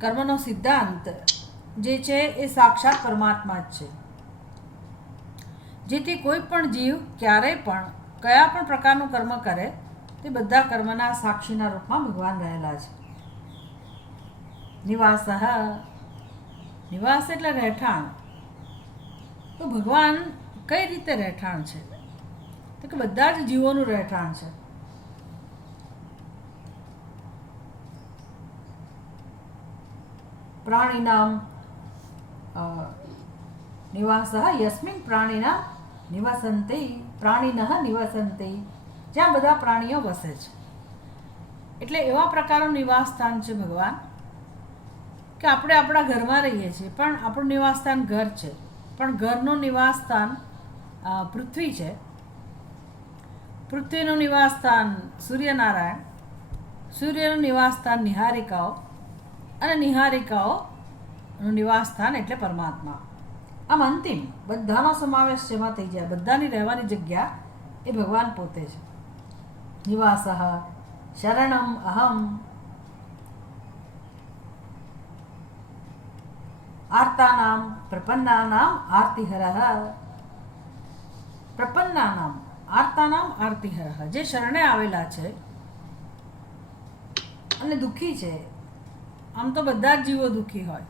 કર્મનો સિદ્ધાંત જે છે એ સાક્ષાત પરમાત્મા જ છે. જેથી કોઈ પણ જીવ ક્યારેય પણ કયા પણ પ્રકારનું કર્મ કરે તે બધા કર્મના સાક્ષીના રૂપમાં ભગવાન રહેલા છે. નિવાસ, નિવાસ એટલે રહેઠાણ. તો ભગવાન કઈ રીતે રહેઠાણ છે? તો કે બધા જ જીવોનું રહેઠાણ છે. પ્રાણીનામ નિવાસ યસ્મિન પ્રાણીના નિવસંતે, પ્રાણીનઃ નિવસંતે, જ્યાં બધા પ્રાણીઓ વસે છે. એટલે એવા પ્રકારનું નિવાસ સ્થાન છે ભગવાન કે આપણે આપણા ઘરમાં રહીએ છીએ પણ આપણું નિવાસ સ્થાન ઘર છે, પણ ઘરનું નિવાસ સ્થાન પૃથ્વી છે. પૃથ્વીનું નિવાસ સ્થાન સૂર્યનારાયણ, સૂર્યનું નિવાસ સ્થાન નિહારિકાઓ, અને નિહારિકાઓનું નિવાસ સ્થાન એટલે પરમાત્મા. આમ અંતિમ બધાનો સમાવેશ જેમાં થઈ જાય, બધાની રહેવાની જગ્યા એ ભગવાન પોતે છે. નિવાસ શરણમ અહમ આર્તાનામ પ્રપન્નાનામ આરતિહરઃ. પ્રપન્નાનામ આર્તાનામ આરતિહરઃ, જે શરણે આવેલા છે અને દુઃખી છે. આમ તો બધા જ જીવો દુઃખી હોય,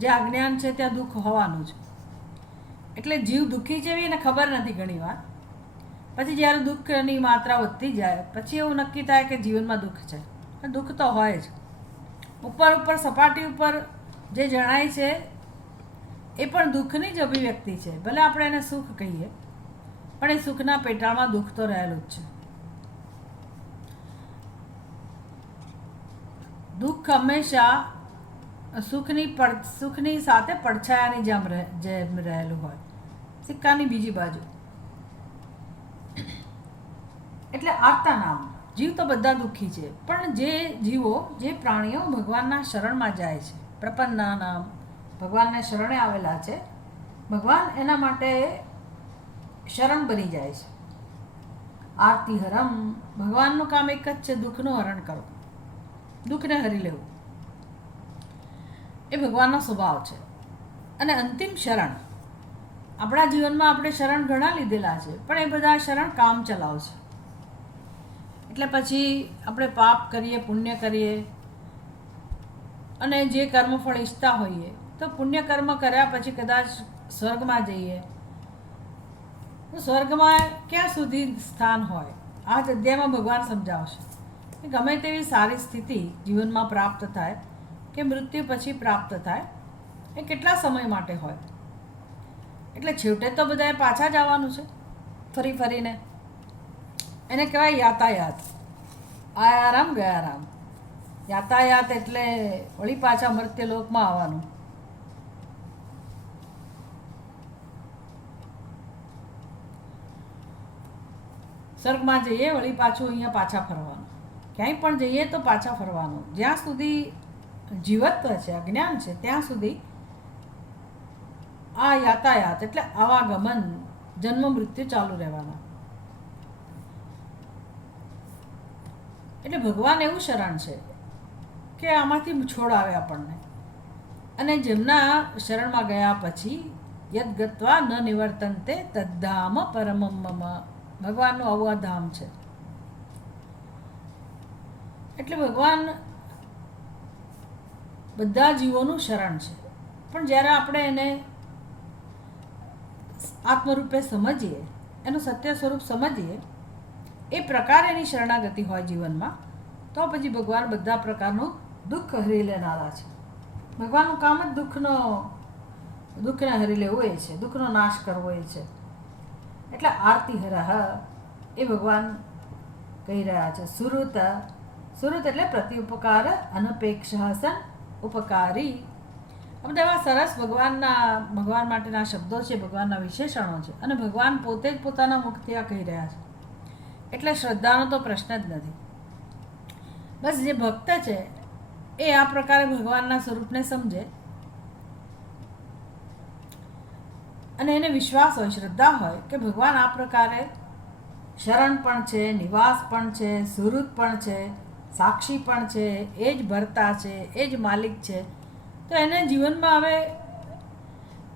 જે અજ્ઞાન છે ત્યાં દુઃખ હોવાનું જ. એટલે જીવ દુઃખી છે એને ખબર નથી ઘણી વાર. પછી જ્યારે દુઃખની માત્રા વધતી જાય પછી એવું નક્કી થાય કે જીવનમાં દુઃખ છે. દુઃખ તો હોય જ. ઉપર સપાટી ઉપર જે જણાય છે એ પણ દુઃખની જ અભિવ્યક્તિ છે. ભલે આપણે એને સુખ કહીએ પણ એ સુખના પેટાળમાં દુઃખ તો રહેલું જ છે. દુઃખ હંમેશા સુખની સાથે પડછાયાની જેમ રહેલું હોય, સિક્કાની બીજી બાજુ. એટલે આર્તાનામ, જીવ તો બધા દુઃખી છે, પણ જે જીવો, જે પ્રાણીઓ ભગવાનના શરણમાં જાય છે, પ્રપન્નાનામ, ભગવાનના શરણે આવેલા છે, ભગવાન એના માટે શરણ બની જાય છે. આરતિહરમ, ભગવાનનું કામ એક જ છે, દુઃખનું હરણ કરવું, દુઃખને હરી લેવું. એ ભગવાનનો સ્વભાવ છે. અને અંતિમ શરણ, આપણા જીવનમાં આપણે શરણ ઘણા લીધેલા છે પણ એ બધા શરણ કામ ચલાવ છે. એટલે પછી આપણે પાપ કરીએ, પુણ્ય કરીએ અને જે કર્મફળ ઈચ્છતા હોઈએ તો પુણ્ય કર્મ કર્યા પછી કદાચ સ્વર્ગમાં જઈએ તો સ્વર્ગમાં ક્યાં સુધી સ્થાન હોય? આ જ અધ્યાયમાં ભગવાન સમજાવશે. ગમે તેવી સારી સ્થિતિ જીવનમાં પ્રાપ્ત થાય કે મૃત્યુ પછી પ્રાપ્ત થાય એ કેટલા સમય માટે હોય? એટલે છેવટે તો બધાએ પાછા જ આવવાનું છે ફરી ફરીને. એને કહેવાય યાતાયાત. આયા રામ ગયા રામ. યાતાયાત એટલે વળી પાછા મર્ત્યલોકમાં આવવાનું. સ્વર્ગમાં જઈએ વળી પાછું અહીંયા પાછા ફરવાનું. ક્યાંય પણ જઈએ તો પાછા ફરવાનું. જ્યાં સુધી જીવત્વ છે, અજ્ઞાન છે, ત્યાં સુધી આ યાતાયાત એટલે આવાગમન, જન્મ મૃત્યુ ચાલુ રહેવાના. એટલે ભગવાન એવું શરણ છે કે આમાંથી છોડાવે આપણને. અને જેમના શરણમાં ગયા પછી યદ ગત્વા ન નિવર્તન્તે તદ્ધામ પરમમ મમ, ભગવાનનું આવું આ ધામ છે. એટલે ભગવાન બધા જીવોનું શરણ છે. પણ જ્યારે આપણે એને આત્મરૂપે સમજીએ, એનું સત્ય સ્વરૂપ સમજીએ, એ પ્રકારે એની શરણાગતિ હોય જીવનમાં, તો પછી ભગવાન બધા પ્રકારનું દુઃખ હરી લેનારા છે. ભગવાનનું કામ જ દુઃખને હરી લેવું એ છે, દુઃખનો નાશ કરવો એ છે. એટલે આરતિહરઃ એ ભગવાન કહી રહ્યા છે. સુરત, સુરત એટલે પ્રતિ ઉપકાર, અનપેક્ષ સન ઉપકારી. આ બધા એવા સરસ ભગવાન માટેના શબ્દો છે, ભગવાનના વિશેષણો છે. અને ભગવાન પોતે જ પોતાના મુખથી આ કહી રહ્યા છે. એટલે શ્રદ્ધાનો તો પ્રશ્ન જ નથી. બસ જે ભક્ત છે એ આ પ્રકારે ભગવાનના સ્વરૂપને સમજે અને એને વિશ્વાસ હોય, શ્રદ્ધા હોય કે ભગવાન આ પ્રકારે શરણ પણ છે, નિવાસ પણ છે, સુહૃદ પણ છે, સાક્ષી પણ છે, એ જ ભરતા છે, એ જ માલિક છે. તો એને જીવનમાં હવે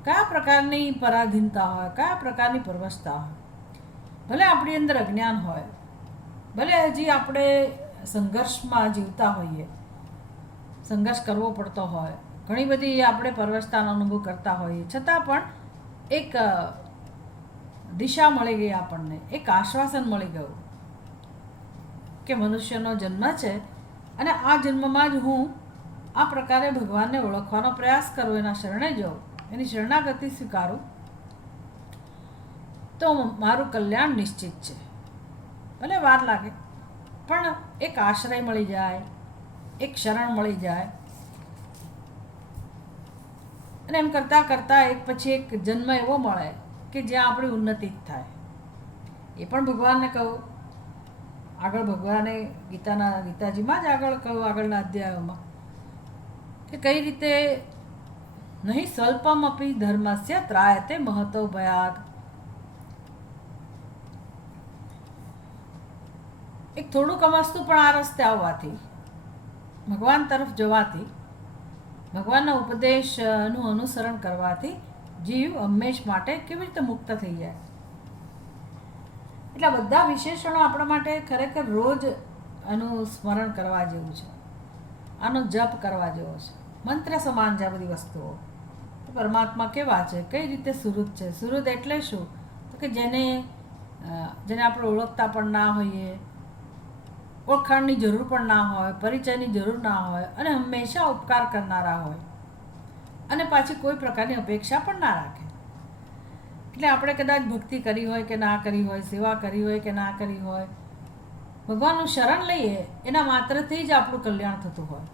કયા પ્રકારની પરાધીનતા હોય, કયા પ્રકારની પરવશતા હોય, ભલે આપણી અંદર અજ્ઞાન હોય, ભલે હજી આપણે સંઘર્ષમાં જીવતા હોઈએ, સંઘર્ષ કરવો પડતો હોય, ઘણી બધી આપણે પરવશતાનો અનુભવ કરતા હોઈએ, છતાં પણ એક દિશા મળી ગઈ આપણને, એક આશ્વાસન મળી ગયું કે મનુષ્યનો જન્મ છે અને આ જન્મમાં જ હું આ પ્રકારે ભગવાનને ઓળખવાનો પ્રયાસ કરું, એના શરણે જાઉં, એની શરણાગતિ સ્વીકારું તો મારું કલ્યાણ નિશ્ચિત છે. ભલે વાર લાગે પણ એક આશ્રય મળી જાય, એક શરણ મળી જાય, અને એમ કરતાં કરતાં એક પછી એક જન્મ એવો મળે કે જ્યાં આપણી ઉન્નતિ જ થાય. એ પણ ભગવાનને કહું, આગળ ભગવાને ગીતાજીમાં જ આગળ કહ્યું, આગળના અધ્યાયોમાં, કે કઈ રીતે નહીં સ્વલ્પમ અપી ધર્મસ્ય ત્રાયતે મહતો ભયાત. એક થોડુંક અમસ્તું પણ આ રસ્તે આવવાથી, ભગવાન તરફ જવાથી, ભગવાનના ઉપદેશનું અનુસરણ કરવાથી જીવ હંમેશ માટે કેવી રીતે મુક્ત થઈ જાય. એટલે બધા વિશેષણો આપણા માટે ખરેખર રોજ આનું સ્મરણ કરવા જેવું છે, આનો જપ કરવા જેવો છે. મંત્ર સમાન છે આ બધી વસ્તુઓ. પરમાત્મા કેવા છે, કઈ રીતે સુહૃદ છે. સુહૃદ એટલે શું? તો કે જેને આપણે ઓળખતા પણ ના હોઈએ, ઓળખાણની જરૂર પણ ના હોય, પરિચયની જરૂર ના હોય, અને હંમેશા ઉપકાર કરનારા હોય, અને પાછી કોઈ પ્રકારની અપેક્ષા પણ ના રાખે. એટલે આપણે કદાચ ભક્તિ કરી હોય કે ના કરી હોય, સેવા કરી હોય કે ના કરી હોય, ભગવાનનું શરણ લઈએ એના માત્રથી જ આપણું કલ્યાણ થતું હોય.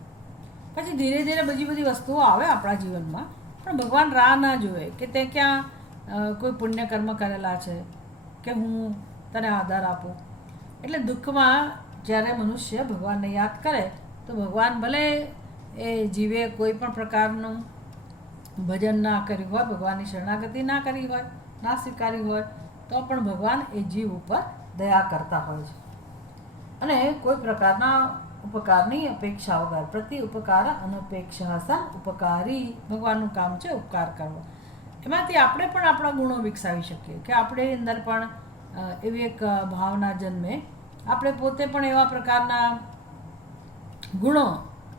પછી ધીરે ધીરે બધી વસ્તુઓ આવે આપણા જીવનમાં, પણ ભગવાન રાહ ના જોવે કે તે ક્યાં કોઈ પુણ્યકર્મ કરેલા છે કે હું તને આધાર આપું. એટલે દુઃખમાં જ્યારે મનુષ્ય ભગવાનને યાદ કરે તો ભગવાન ભલે એ જીવે કોઈ પણ પ્રકારનું ભજન ના કર્યું હોય, ભગવાનની શરણાગતિ ના કરી હોય, ના સ્વીકારી હોય, તો પણ ભગવાન એ જીવ ઉપર દયા કરતા હોય છે, અને કોઈ પ્રકારના ઉપકારની અપેક્ષા વગર. પ્રતિ ઉપકાર અનપેક્ષા સન ઉપકારી ભગવાનનું કામ છે ઉપકાર કરવો. એમાંથી આપણે પણ આપણા ગુણો વિકસાવી શકીએ, કે આપણે અંદર પણ એવી એક ભાવના જન્મે, આપણે પોતે પણ એવા પ્રકારના ગુણો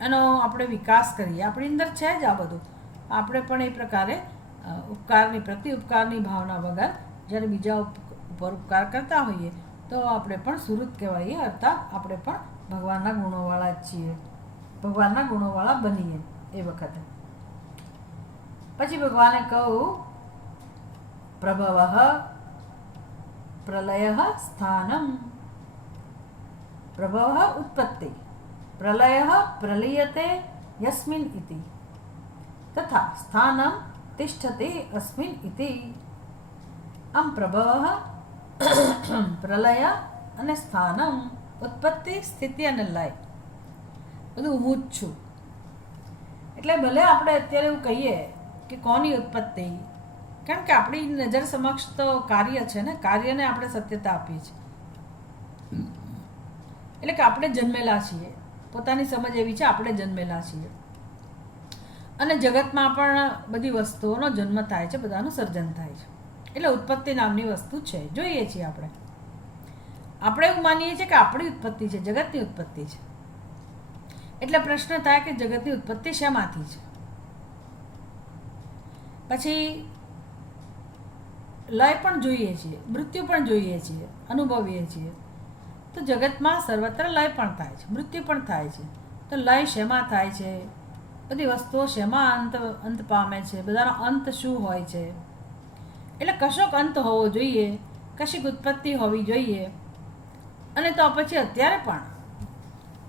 એનો આપણે વિકાસ કરીએ. આપણી અંદર છે જ આ બધું. આપણે પણ એ પ્રકારે પ્રતિ ઉપકારની ભાવના વગર જ્યારે બીજા ઉપર ઉપકાર કરતા હોઈએ તો આપણે પણ સુહૃદ કહેવાઈએ, અર્થાત આપણે પણ ભગવાનના ગુણોવાળા જ છીએ, ભગવાનના ગુણોવાળા બનીએ એ વખતે. પછી ભગવાને કહું, પ્રભવ પ્રલય સ્થાનમ. પ્રભવ ઉત્પત્તિ, પ્રલય પ્રલીયતે યસ્મિન ઇતિ, તથા સ્થાનમ તિષ્ઠતે અસ્મિન ઇતિ. આમ પ્રભવ, પ્રલય અને સ્થાનમ, ઉત્પત્તિ, સ્થિતિ અને લય, બધું હું જ છું. એટલે ભલે આપણે અત્યારે એવું કહીએ કે કોની ઉત્પત્તિ, કારણ કે આપણી નજર સમક્ષ તો કાર્ય છે ને, કાર્યને આપણે સત્યતા આપીએ છીએ. એટલે કે આપણે જન્મેલા છીએ, પોતાની સમજ એવી છે, આપણે જન્મેલા છીએ, અને જગતમાં પણ બધી વસ્તુઓનો જન્મ થાય છે, બધાનું સર્જન થાય છે. એટલે ઉત્પત્તિ નામની વસ્તુ છે, જોઈએ છીએ આપણે એવું માનીએ છીએ કે આપણી ઉત્પત્તિ છે, જગતની ઉત્પત્તિ છે. એટલે પ્રશ્ન થાય કે જગતની ઉત્પત્તિ શેમાંથી છે? પછી લય પણ જોઈએ છીએ, મૃત્યુ પણ જોઈએ છીએ, અનુભવીએ છીએ. તો જગતમાં સર્વત્ર લય પણ થાય છે, મૃત્યુ પણ થાય છે. તો લય શેમાં થાય છે? બધી વસ્તુઓ શેમાં અંત પામે છે? બધાનો અંત શું હોય છે? એટલે કશોક અંત હોવો જોઈએ, કશીક ઉત્પત્તિ હોવી જોઈએ. અને તો પછી અત્યારે પણ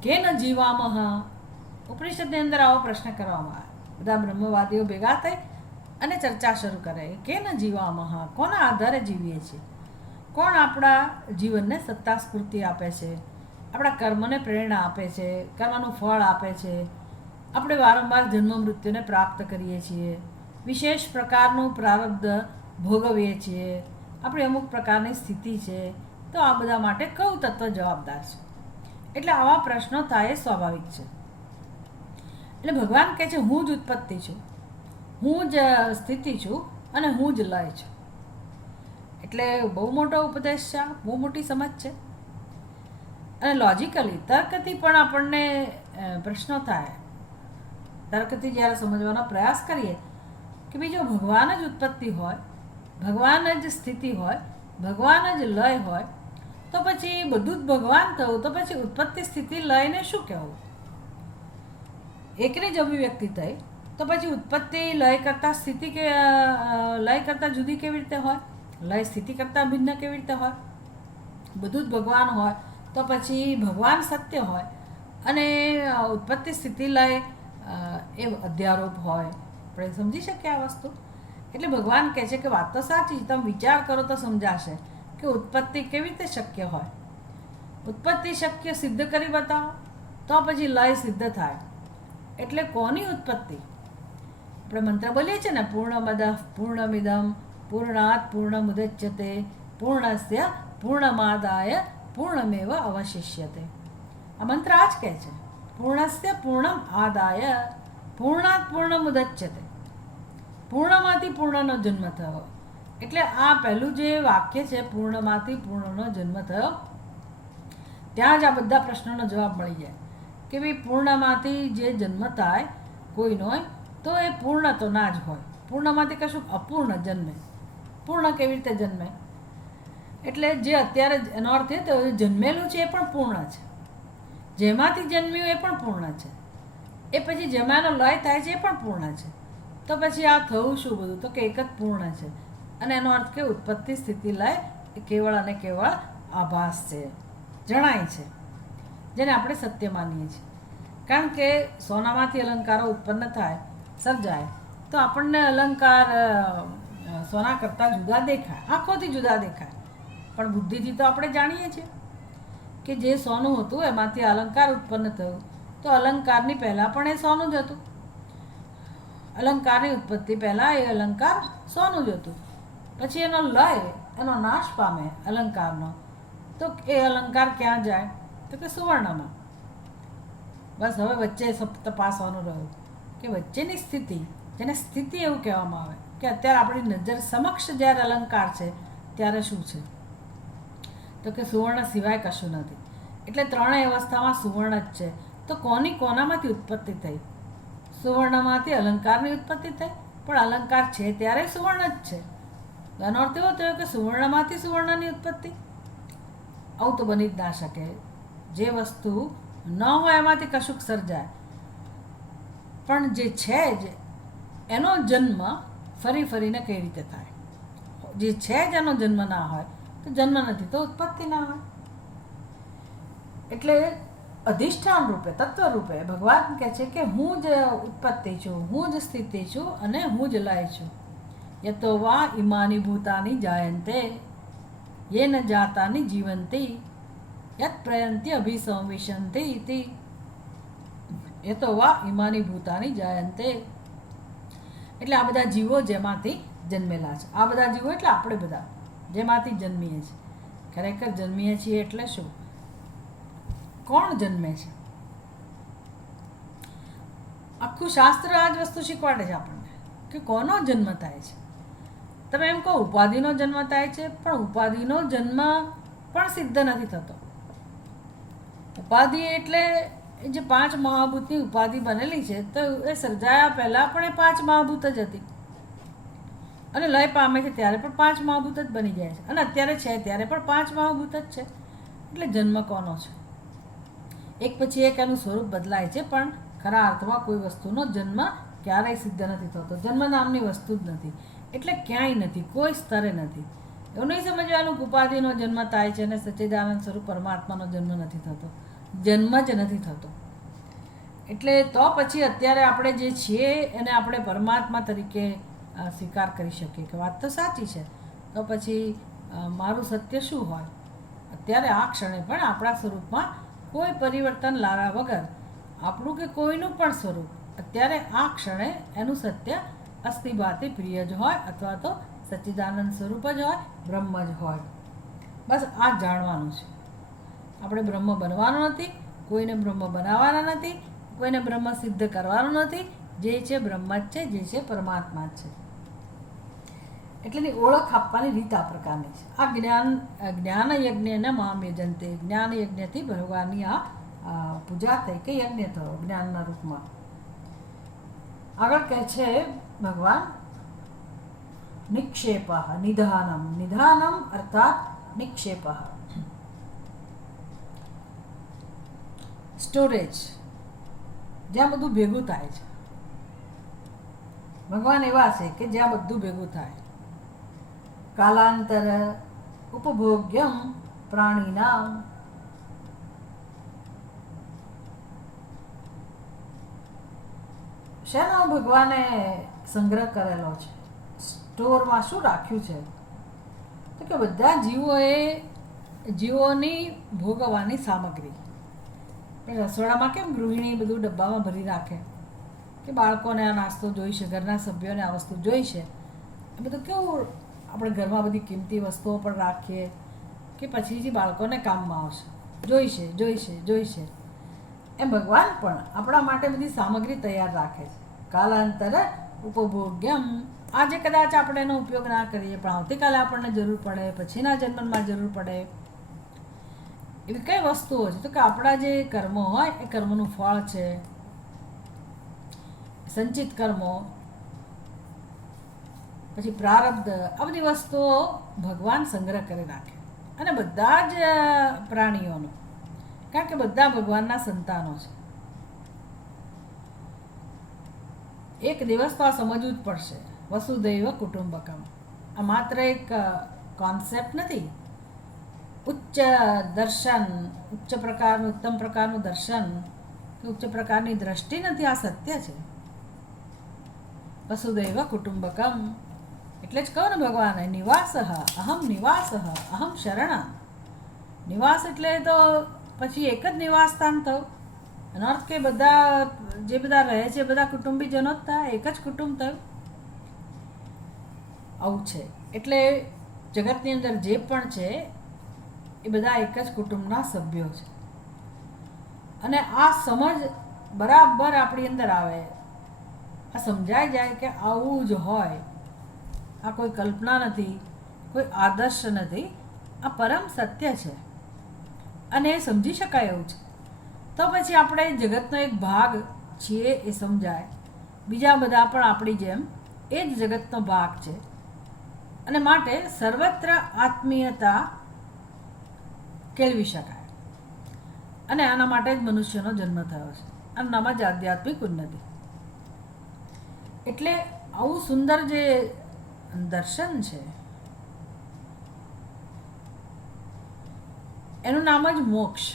કે ન જીવામહ, ઉપનિષદની અંદર આવો પ્રશ્ન કરવામાં આવે. બધા બ્રહ્મવાદીઓ ભેગા થઈ અને ચર્ચા શરૂ કરે કે ન જીવામહ, કોના આધારે જીવીએ છીએ? કોણ આપણા જીવનને સત્તા સ્ફૂર્તિ આપે છે, આપણા કર્મને પ્રેરણા આપે છે, કર્મનું ફળ આપે છે? આપણે વારંવાર જન્મ મૃત્યુને પ્રાપ્ત કરીએ છીએ, વિશેષ પ્રકારનું પ્રારબ્ધ ભોગવીએ છીએ, આપણી અમુક પ્રકારની સ્થિતિ છે. તો આ બધા માટે કયું તત્વ જવાબદાર છે? એટલે આવા પ્રશ્નો થાય એ સ્વાભાવિક છે. એટલે ભગવાન કહે છે હું જ ઉત્પત્તિ છું, હું જ સ્થિતિ છું અને હું જ લય છું. એટલે બહુ મોટો ઉપદેશ છે, બહુ મોટી સમજ છે. અને લોજિકલી તર્કથી પણ આપણને પ્રશ્નો થાય. તર્કથી જ્યારે સમજવાનો પ્રયાસ કરીએ કે બીજો ભગવાન જ ઉત્પત્તિ હોય, ભગવાન જ સ્થિતિ હોય, ભગવાન જ લય હોય, તો પછી બધું જ ભગવાન થયું, તો પછી ઉત્પત્તિ સ્થિતિ લયને શું કહેવું? એકની જ અભિવ્યક્તિ થઈ, તો પછી ઉત્પત્તિ લય કરતાં સ્થિતિ કે લય કરતાં જુદી કેવી રીતે હોય? લય સ્થિતિ કરતાં ભિન્ન કેવી રીતે હોય? બધું જ ભગવાન હોય તો પછી ભગવાન સત્ય હોય અને ઉત્પત્તિ સ્થિતિ લય એ અધ્યારોપ હોય. આપણે સમજી શકીએ આ વસ્તુ. એટલે ભગવાન કહે છે કે વાત તો સાચી, તમે વિચાર કરો તો સમજાશે કે ઉત્પત્તિ કેવી રીતે શક્ય હોય. ઉત્પત્તિ શક્ય સિદ્ધ કરી બતાવો તો પછી લય સિદ્ધ થાય. એટલે કોની ઉત્પત્તિ? આપણે મંત્ર બોલીએ છીએ ને, પૂર્ણમદ પૂર્ણમિદમ પૂર્ણાત પૂર્ણમુદચ્યતે પૂર્ણસ્ય પૂર્ણમાદાય પૂર્ણમેવ અવશિષ્યતે. આ મંત્ર આ જ કહે છે, પૂર્ણસ્ય પૂર્ણમ આદાય પૂર્ણાત પૂર્ણમુદચ્યતે. પૂર્ણમાંથી પૂર્ણનો જન્મ થયો. એટલે આ પહેલું જે વાક્ય છે, પૂર્ણમાંથી પૂર્ણનો જન્મ થયો, ત્યાં જ આ બધા પ્રશ્નોનો જવાબ મળી જાય કે ભાઈ પૂર્ણમાંથી જે જન્મ થાય કોઈનો તો એ પૂર્ણ તો ના જ હોય. પૂર્ણમાંથી કશું અપૂર્ણ જન્મે. પૂર્ણ કેવી રીતે જન્મે? એટલે જે અત્યારે એનો અર્થ એ તો જન્મેલું છે એ પણ પૂર્ણ છે, જેમાંથી જન્મ્યું એ પણ પૂર્ણ છે, એ પછી જેમાંનો લય થાય છે એ પણ પૂર્ણ છે. તો પછી આ થયું શું બધું? તો કે એક જ પૂર્ણ છે. અને એનો અર્થ કે ઉત્પત્તિ સ્થિતિ લય એ કેવળ અને કેવળ આભાસ છે, જણાય છે, જેને આપણે સત્ય માનીએ છીએ. કારણ કે સોનામાંથી અલંકારો ઉત્પન્ન થાય, સર્જાય, તો આપણને અલંકાર સોના કરતાં જુદા દેખાય, આંખોથી જુદા દેખાય, પણ બુદ્ધિથી તો આપણે જાણીએ છીએ કે જે સોનું હતું એમાંથી અલંકાર ઉત્પન્ન થયું, તો અલંકારની પહેલાં પણ એ સોનું જ હતું. અલંકારની ઉત્પત્તિ પહેલાં એ અલંકાર સોનું જ હતું. પછી એનો લય, એનો નાશ પામે અલંકારનો, તો એ અલંકાર ક્યાં જાય? તો કે સુવર્ણમાં. બસ હવે વચ્ચે તપાસવાનું રહ્યું કે વચ્ચેની સ્થિતિ, જેને સ્થિતિ એવું કહેવામાં આવે કે અત્યારે આપણી નજર સમક્ષ જ્યારે અલંકાર છે ત્યારે શું છે? તો કે સુવર્ણ સિવાય કશું નથી. એટલે ત્રણેય અવસ્થામાં સુવર્ણ જ છે. તો કોનામાંથી ઉત્પત્તિ થઈ? સુવર્ણમાંથી અલંકારની ઉત્પત્તિ થઈ, પણ અલંકાર છે ત્યારે સુવર્ણ જ છે. એનો અર્થ એવો થયો કે સુવર્ણમાંથી સુવર્ણની ઉત્પત્તિ? આવું તો બની જ ના શકે. જે વસ્તુ ન હોય એમાંથી કશુંક સર્જાય, પણ જે છે જ એનો જન્મ ફરી ફરીને કઈ રીતે થાય? જે છે જ એનો જન્મ ના હોય તો જન્મ નથી તો ઉત્પત્તિ ના હોય. એટલે અધિષ્ઠાન રૂપે, તત્વ રૂપે ભગવાન કહે છે કે હું જ ઉત્પત્તિ છું, હું જ સ્થિતિ છું અને હું જ લય છું. યતો વા ઇમાની ભૂતાની જાયન્તે યેન જાતાની જીવંતી યત પ્રયંતિ અભિસંવિશંતિ ઇતિ. યતો વા ઇમાની ભૂતાની જાયન્તે. એટલે આ બધા જીવો જેમાંથી જન્મેલા છે. આ બધા જીવો એટલે આપણે બધા જેમાંથી જન્મીએ છીએ. ખરેખર જન્મીએ છીએ એટલે શું? કોણ જન્મે છે? આખું શાસ્ત્ર આ જ વસ્તુ શીખવાડે છે આપણને કે કોનો જન્મ થાય છે. તમે એમ કહો ઉપાધિનો જન્મ થાય છે, પણ ઉપાધિનો જન્મ પણ સિદ્ધ નથી થતો. ઉપાધિ એટલે જે પાંચ મહાભૂતની ઉપાધિ બનેલી છે, તો એ સર્જાયા પહેલાં પણ એ પાંચ મહાભૂત જ હતી, અને લય પામે છે ત્યારે પણ પાંચ મહાભૂત જ બની જાય છે, અને અત્યારે છે ત્યારે પણ પાંચ મહાભૂત જ છે. એટલે જન્મ કોનો છે? એક પછી એક એનું સ્વરૂપ બદલાય છે, પણ ખરા અર્થમાં કોઈ વસ્તુનો જન્મ ક્યારેય સિદ્ધ નથી થતો. જન્મ નામની વસ્તુ જ નથી. એટલે ક્યાંય નથી, કોઈ સ્તરે નથી. એવું નહીં સમજવાનું કે ઉપાધિનો જન્મ થાય છે અને સચ્ચિદાનંદ સ્વરૂપ પરમાત્માનો જન્મ નથી થતો. જન્મ જ નથી થતો. એટલે તો પછી અત્યારે આપણે જે છીએ એને આપણે પરમાત્મા તરીકે સ્વીકાર કરી શકીએ કે વાત તો સાચી છે. તો પછી મારું સત્ય શું હોય? અત્યારે આ ક્ષણે પણ આપણા સ્વરૂપમાં કોઈ પરિવર્તન લાવ્યા વગર આપણું કે કોઈનું પણ સ્વરૂપ અત્યારે આ ક્ષણે એનું સત્ય અસ્થિભાતિ પ્રિય જ હોય, અથવા તો સચ્ચિદાનંદ સ્વરૂપ જ હોય, બ્રહ્મ જ હોય. બસ આ જાણવાનું છે. આપણે બ્રહ્મ બનવાનું નથી, કોઈને બ્રહ્મ બનાવવાના નથી, કોઈને બ્રહ્મ સિદ્ધ કરવાનું નથી. જે છે બ્રહ્મ જ છે, જે છે પરમાત્મા જ છે. એટલેની ઓળખ આપવાની રીત આ પ્રકારની છે. આ જ્ઞાન યજ્ઞને મામ યજંતે, જ્ઞાન યજ્ઞથી ભગવાનની આ પૂજા થઈ કે યજ્ઞ થયો જ્ઞાનના રૂપમાં. આગળ કહે છે ભગવાન નિક્ષેપ નિધાનમ. નિધાનમ અર્થાત નિક્ષેપ, સ્ટોરેજ, જ્યાં બધું ભેગું થાય છે. ભગવાન એવા છે કે જ્યાં બધું ભેગું થાય. કાલાંતર ઉપભોગ્યમ પ્રાણીનામ. શેનો ભગવાને સંગ્રહ કરેલો છે? સ્ટોરમાં શું રાખ્યું છે? તો કે બધા જીવોની ભોગવવાની સામગ્રી. રસોડામાં કેમ ગૃહિણી બધું ડબ્બામાં ભરી રાખે કે બાળકોને આ નાસ્તો જોઈશે, ઘરના સભ્યોને આ વસ્તુ જોઈશે, એ બધું કેવું આપણે ઘરમાં બધી કિંમતી વસ્તુઓ પણ રાખીએ કે પછી બાળકોને કામમાં આવશે, જોઈશે. એમ ભગવાન પણ આપણા માટે બધી સામગ્રી તૈયાર રાખે છે. કાલાંતર ઉપભોગ્યમ. આજે કદાચ આપણે એનો ઉપયોગ ના કરીએ, પણ આવતીકાલે આપણને જરૂર પડે, પછીના જન્મમાં જરૂર પડે. એવી કઈ વસ્તુઓ છે? તો કે આપણા જે કર્મો હોય એ કર્મનું ફળ છે, સંચિત કર્મો, પછી પ્રારબ્ધ, આ બધી વસ્તુઓ ભગવાન સંગ્રહ કરી રાખે. અને બધા જ પ્રાણીઓનો, કારણ કે બધા ભગવાનના સંતાનો છે. એક દિવસ તો આ સમજવું જ પડશે. વસુધૈવ કુટુંબકમ. આ માત્ર એક કોન્સેપ્ટ નથી, ઉચ્ચ દર્શન, ઉચ્ચ પ્રકારનું, ઉત્તમ પ્રકારનું દર્શન, ઉચ્ચ પ્રકારની દ્રષ્ટિ નથી, આ સત્ય છે. વસુધૈવ કુટુંબકમ એટલે જ કહો ને ભગવાને નિવાસ, અહમ નિવાસ, અહમ શરણ. નિવાસ એટલે તો પછી એક જ નિવાસ સ્થાન થયું. એનો અર્થ કે બધા જે બધા રહે છે બધા કુટુંબીજનો જ થાય, એક જ કુટુંબ થયું. આવું છે. એટલે જગતની અંદર જે પણ છે એ બધા એક જ કુટુંબના સભ્યો છે. અને આ સમજ બરાબર આપણી અંદર આવે, આ સમજાઈ જાય કે આવું જ હોય. આ કોઈ કલ્પના નથી, કોઈ આદર્શ નથી, આ પરમ સત્ય છે અને એ સમજી શકાય એવું છે. તો પછી આપણે જગતનો એક ભાગ છીએ એ સમજાય. બીજા બધા પણ આપણી જેમ એ જ જગતનો ભાગ છે. અને માટે સર્વત્ર આત્મીયતા કેળવી શકાય. અને આના માટે જ મનુષ્યનો જન્મ થયો છે. આનું નામ જ આધ્યાત્મિક ઉન્નતિ. એટલે આવું સુંદર જે દર્શન છે એનું નામ જ મોક્ષ.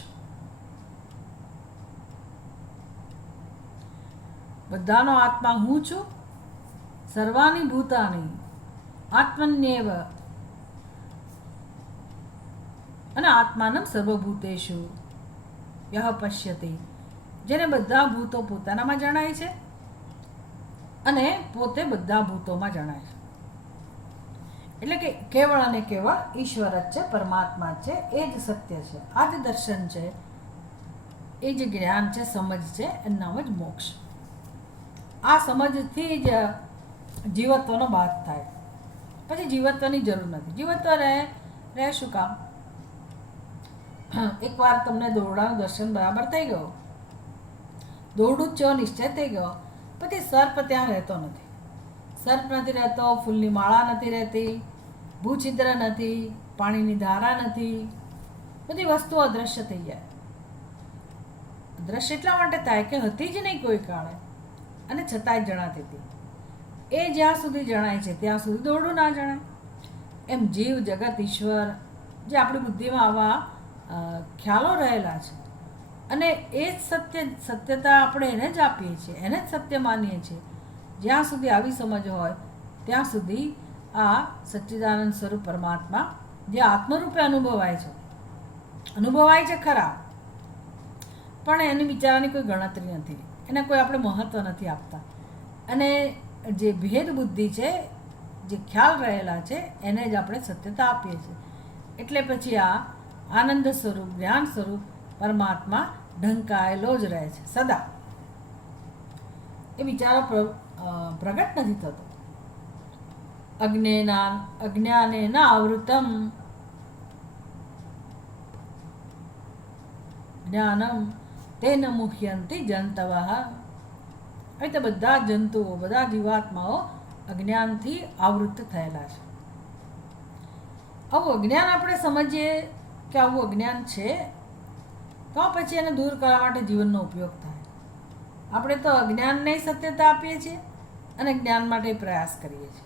બધાનો આત્મા હું છું, સર્વાણી ભૂતાની આત્મન્યેવ, અને આત્માનમ સર્વભૂતેષુ યહ પશ્યતિ. જેને બધા ભૂતો પોતાનામાં જણાય છે અને પોતે બધા ભૂતોમાં જણાય છે. એટલે કે કેવળ અને કેવળ ઈશ્વર જ છે, પરમાત્મા જ છે. એ જ સત્ય છે, આ જ દર્શન છે, એ જ જ્ઞાન છે, સમજ છે, એનું નામ જ મોક્ષ. આ સમજથી જ જીવત્વનો બાદ થાય. પછી જીવત્વની જરૂર નથી. જીવત્વ રહે શું કામ? એકવાર તમને દોરડાનું દર્શન બરાબર થઈ ગયું, દોરડું જ જેવો નિશ્ચય થઈ ગયો, પછી સર્પ ત્યાં રહેતો નથી. સર્પ નથી રહેતો, ફૂલની માળા નથી રહેતી, ભૂછિદ્ર નથી, પાણીની ધારા નથી, બધી વસ્તુઓ અદૃશ્ય થઈ જાય. અદૃશ્ય એટલા માટે થાય કે હતી જ નહીં કોઈ કાળે, અને છતાંય જણાતી હતી. એ જ્યાં સુધી જણાય છે ત્યાં સુધી દોરડું ના જણાય. એમ જીવ, જગત, ઈશ્વર, જે આપણી બુદ્ધિમાં આવા ખ્યાલો રહેલા છે, અને એ જ સત્યતા આપણે એને જ આપીએ છીએ, એને જ સત્ય માનીએ છીએ. જ્યાં સુધી આવી સમજ હોય ત્યાં સુધી આ સચ્ચિદાનંદ સ્વરૂપ પરમાત્મા જે આત્મરૂપે અનુભવાય છે ખરા, પણ એની વિચારવાની કોઈ ગણતરી નથી, એને કોઈ આપણે મહત્ત્વ નથી આપતા. અને જે ભેદ બુદ્ધિ છે, જે ખ્યાલ રહેલા છે, એને જ આપણે સત્યતા આપીએ છીએ. એટલે પછી આ આનંદ સ્વરૂપ, જ્ઞાન સ્વરૂપ પરમાત્મા ઢંકાયેલો જ રહે છે સદા. એ વિચારો પ્રગટ નથી થતો. અજ્ઞાનેન આવૃતમ જ્ઞાનમ તેન મુહ્યંતિ જંતવઃ. અહીં તો બધા જંતુઓ, બધા જીવાત્માઓ અજ્ઞાનથી આવૃત થયેલા છે. આવું અજ્ઞાન આપણે સમજીએ કે આવું અજ્ઞાન છે, તો પછી એને દૂર કરવા માટે જીવનનો ઉપયોગ થાય. આપણે તો અજ્ઞાનને સત્યતા આપીએ છીએ અને જ્ઞાન માટે પ્રયાસ કરીએ છીએ.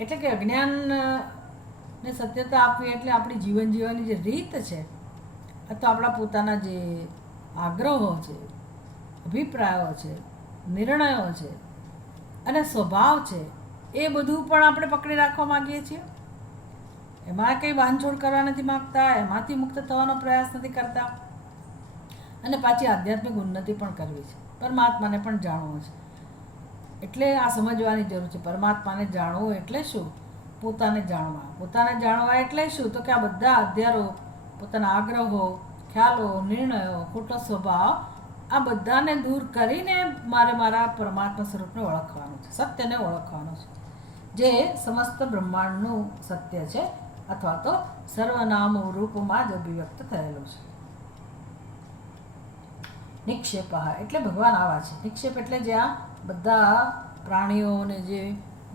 એટલે કે અજ્ઞાનને સત્યતા આપવી એટલે આપણી જીવન જીવવાની જે રીત છે, અથવા આપણા પોતાના જે આગ્રહો છે, અભિપ્રાયો છે, નિર્ણયો છે અને સ્વભાવ છે, એ બધું પણ આપણે પકડી રાખવા માગીએ છીએ. એમાં કંઈ બાંધછોડ કરવા નથી માગતા, એમાંથી મુક્ત થવાનો પ્રયાસ નથી કરતા. અને પાછી આધ્યાત્મિક ઉન્નતિ પણ કરવી છે, પરમાત્માને પણ જાણવું છે. એટલે આ સમજવાની જરૂર છે. પરમાત્માને જાણવું એટલે શું? પોતાને જાણવા. પોતાને જાણવા એટલે શું? તો કે આ બધા અધ્યારો, પોતાના આગ્રહો, ખ્યાલો, નિર્ણયો, ખોટો સ્વભાવ, આ બધાને દૂર કરીને મારે મારા પરમાત્મા સ્વરૂપને ઓળખવાનું છે, સત્યને ઓળખવાનું છે, જે સમસ્ત બ્રહ્માંડનું સત્ય છે, અથવા તો સર્વનામ રૂપમાં જ અભિવ્યક્ત થયેલું છે. નિક્ષેપ એટલે ભગવાન આવા છે. નિક્ષેપ એટલે જ્યાં બધા પ્રાણીઓને જે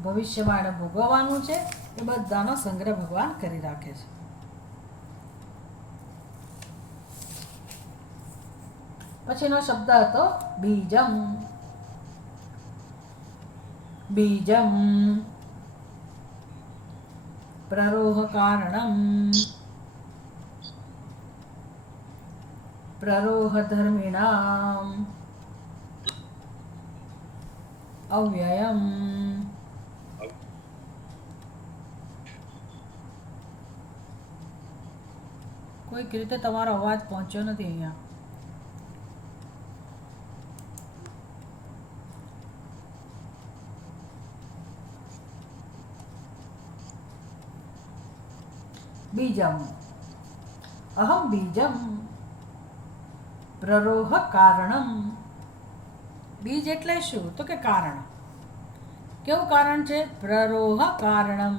ભવિષ્યમાં એને ભોગવવાનું છે એ બધાનો સંગ્રહ ભગવાન કરી રાખે છે. પછીનો શબ્દ હતો બીજમ. બીજમ પ્રરોહ કારણમ પ્રરોહ ધર્મિણામ અવ્યયમ. કોઈક રીતે તમારો અવાજ પહોંચ્યો નથી અહીંયા. બીજમ અહમ બીજમ પ્રરોહ કારણમ. બીજ એટલે શું? તો કે કારણ. કેવું કારણ છે? પ્રરોહ કારણમ.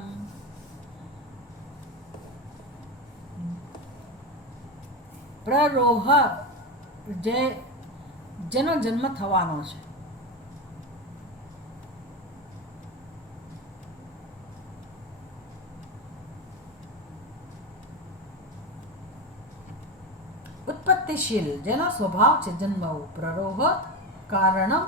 પ્રરોહ જેનો જન્મ થવાનો છે. ઉત્પત્તિશીલ, જેનો સ્વભાવ છે જન્મવું. પ્રરોહ કારણમ